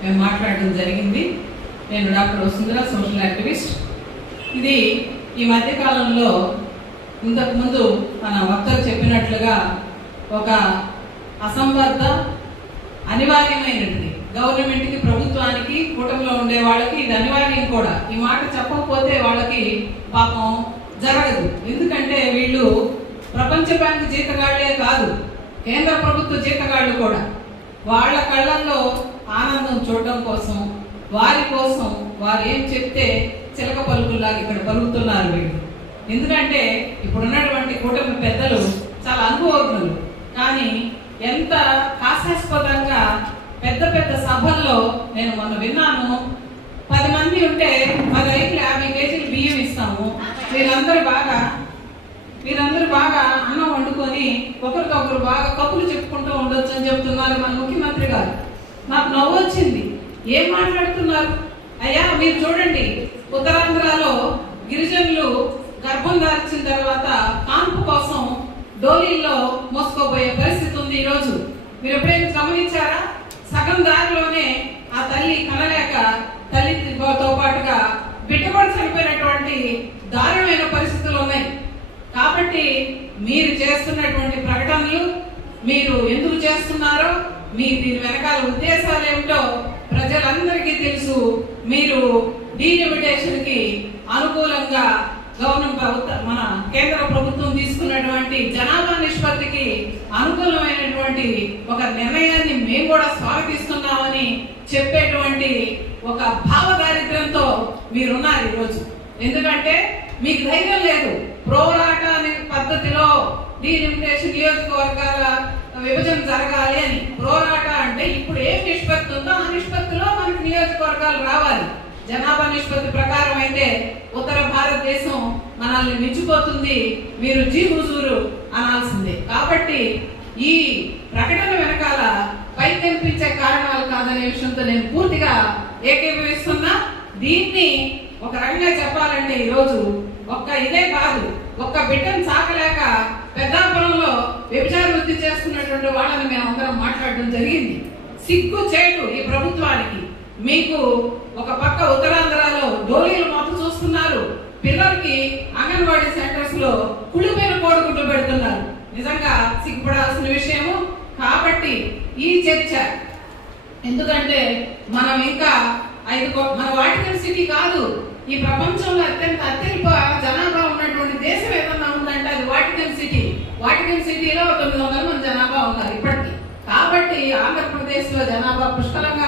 మేము మాట్లాడడం జరిగింది. నేను డాక్టర్ వసుంధర, సోషల్ యాక్టివిస్ట్. ఇది ఈ మధ్యకాలంలో ఇంతకుముందు మన వక్తలు చెప్పినట్లుగా ఒక అసంబద్ధ అనివార్యమైనది. గవర్నమెంట్కి, ప్రభుత్వానికి, కూటమిలో ఉండే వాళ్ళకి ఇది అనివార్యం కూడా. ఈ మాట చెప్పకపోతే వాళ్ళకి పాపం జరగదు. ఎందుకంటే వీళ్ళు ప్రపంచ బ్యాంకు జీతగాళ్లే కాదు, కేంద్ర ప్రభుత్వ జీతగాళ్ళు కూడా. వాళ్ళ కళ్ళల్లో ఆనందం చూడడం కోసం, వారి కోసం వారు ఏం చెప్తే చిలక పలుకుల్లాగా ఇక్కడ పలుకుతున్నారు వీళ్ళు. ఎందుకంటే ఇప్పుడున్నటువంటి కూటమి పెద్దలు చాలా అనుభవజ్ఞులు. కానీ ఎంత హాస్యాస్పదంగా పెద్ద పెద్ద సభల్లో నేను మొన్న విన్నాను, 10 మంది ఉంటే 10 రైతులు 50 కేజీలు బియ్యం ఇస్తాము, వీరందరూ బాగా అన్నం వండుకొని ఒకరికొకరు బాగా కప్పులు చెప్పుకుంటూ ఉండొచ్చు అని చెప్తున్నారు మన ముఖ్యమంత్రి గారు. నాకు నవ్వు వచ్చింది. ఏం మాట్లాడుతున్నారు అయ్యా? మీరు చూడండి, ఉత్తరాంధ్రలో గిరిజనులు గర్భం దాల్చిన తర్వాత కాన్పు కోసం డోలీల్లో మోసుకోబోయే పరిస్థితి ఉంది ఈరోజు. మీరు ఎప్పుడైనా గమనించారా? సగం దారిలోనే ఆ తల్లి కనలేక తల్లితో పాటుగా బిడ్డ కూడా చనిపోయినటువంటి దారుణమైన పరిస్థితులు ఉన్నాయి. కాబట్టి మీరు చేస్తున్నటువంటి ప్రకటనలు, మీరు ఎందుకు చేస్తున్నారో, మీ దీని వెనకాల ఉద్దేశాలు ఏమిటో ప్రజలందరికీ తెలుసు. మీరు డీలిమిటేషన్ కి అనుకూలంగా మన కేంద్ర ప్రభుత్వం తీసుకున్నటువంటి జనాభా నిష్పత్తికి అనుకూలమైనటువంటి ఒక నిర్ణయాన్ని మేము కూడా స్వాగతిస్తున్నామని చెప్పేటువంటి ఒక భావదారిద్ర్యంతో మీరున్నారు ఈరోజు. ఎందుకంటే మీకు ధైర్యం లేదు. ప్రోరాట అనే పద్ధతిలో డీలిమిటేషన్, నియోజకవర్గాల విభజన జరగాలి అని. ప్రోరాట అంటే ఇప్పుడు ఏ నిష్పత్తి ఉందో ఆ నిష్పత్తిలో మనకి నియోజకవర్గాలు రావాలి. జనాభా నిష్పత్తి ప్రకారం అయితే ఉత్తర భారతదేశం మనల్ని మించిపోతుంది, మీరు జీ హుజూరు అనాల్సిందే. కాబట్టి ఈ ప్రకటన వెనకాల పై కనిపించే కారణాలు కాదనే విషయంతో నేను పూర్తిగా ఏకీభవిస్తున్నా. దీన్ని ఒక రకంగా చెప్పాలంటే ఈరోజు ఇదే కాదు, ఒక్క బిడ్డను సాకలేక పెద్దాపురంలో వ్యభిచార వృద్ధి చేస్తున్నటువంటి వాళ్ళని మేమందరం మాట్లాడడం జరిగింది. సిగ్గు చేటు ఈ ప్రభుత్వానికి. మీకు ఒక పక్క ఉత్తరాంధ్రలో డోలీలు మొత్తం చూస్తున్నారు, పిల్లలకి అంగన్వాడీ సెంటర్స్ లో కుళ్ళిపోయిన కోడిగుడ్లు పెడుతున్నారు. నిజంగా సిగ్గుపడాల్సిన విషయము. కాబట్టి ఈ చర్చ, ఎందుకంటే మనం ఇంకా మన వాటికన్ సిటీ కాదు, ఈ ప్రపంచంలో అత్యల్ప జనాభా ఉన్నటువంటి దేశం ఏదన్నా ఉందంటే అది వాటికన్ సిటీ. వాటికన్ సిటీలో 900 మంది జనాభా ఉన్నారు ఇప్పటికీ. కాబట్టి ఆంధ్రప్రదేశ్ లో జనాభా పుష్కలంగా